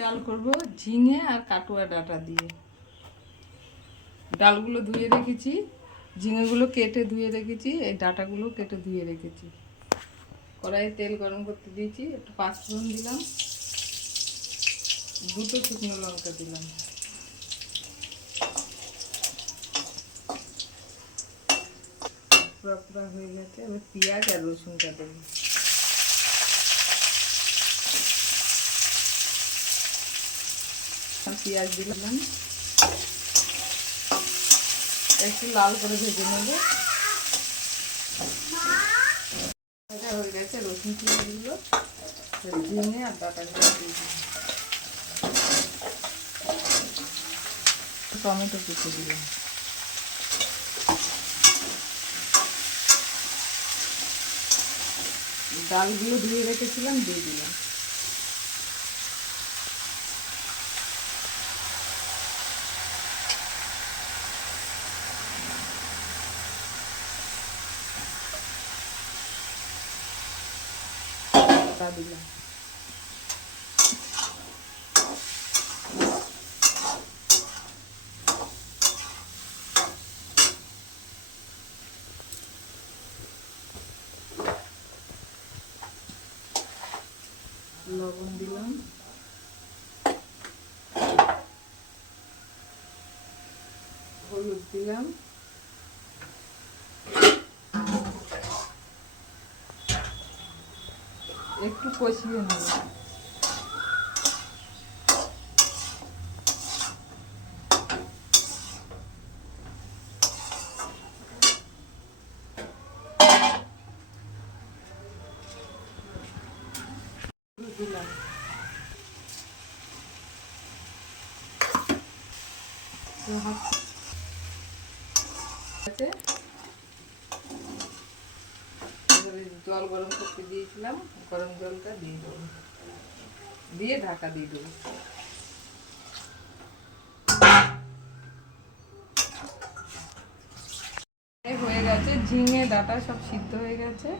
ডাল করব ঝিঙে আর কাটুয়া ডাঁটা দিয়ে। ডালগুলো ধুয়ে রেখেছি, ঝিঙেগুলো কেটে ধুয়ে রেখেছি, এই ডাঁটাগুলো কেটে ধুয়ে রেখেছি। কড়াইয়ে তেল গরম করতে দিয়েছি, একটু পাঁচফোড়ন দিলাম, দুটো শুকনো লঙ্কা দিলাম, পুরা পুরা হয়ে গেছে। এবার পেঁয়াজ আর রসুনটা দেবো। পেঁয়াজ দিলাম, একটু লাল করে ভেজে নেব। হয়ে গেছে রসুন পেঁয়াজগুলো, ঝিঙে আর ডাঁটাগুলো দিয়ে দিলাম, টমেটো কুচি দিলাম, ডালগুলো ধুয়ে রেখেছিলাম দিয়ে দিলাম। দিলাম লবণ দিলাম, হলুদ দিলাম, একটু কষিয়ে নেব। দিলাম জল গরম করতে দিয়েছিলাম, গরম জলটা দিয়ে দেবো, দিয়ে ঢাকা দিয়ে দেবো। হয়ে গেছে, ঝিঙে ডাঁটা সব সিদ্ধ হয়ে গেছে,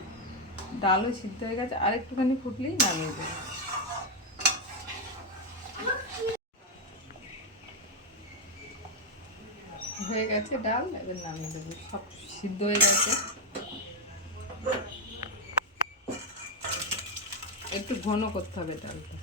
ডালও সিদ্ধ হয়ে গেছে, আর একটুখানি ফুটলেই নামিয়ে দেবো। হয়ে গেছে ডাল, এবার নামিয়ে দেবো, সব সিদ্ধ হয়ে গেছে। একটু ঘন করতে হবে ডালটা।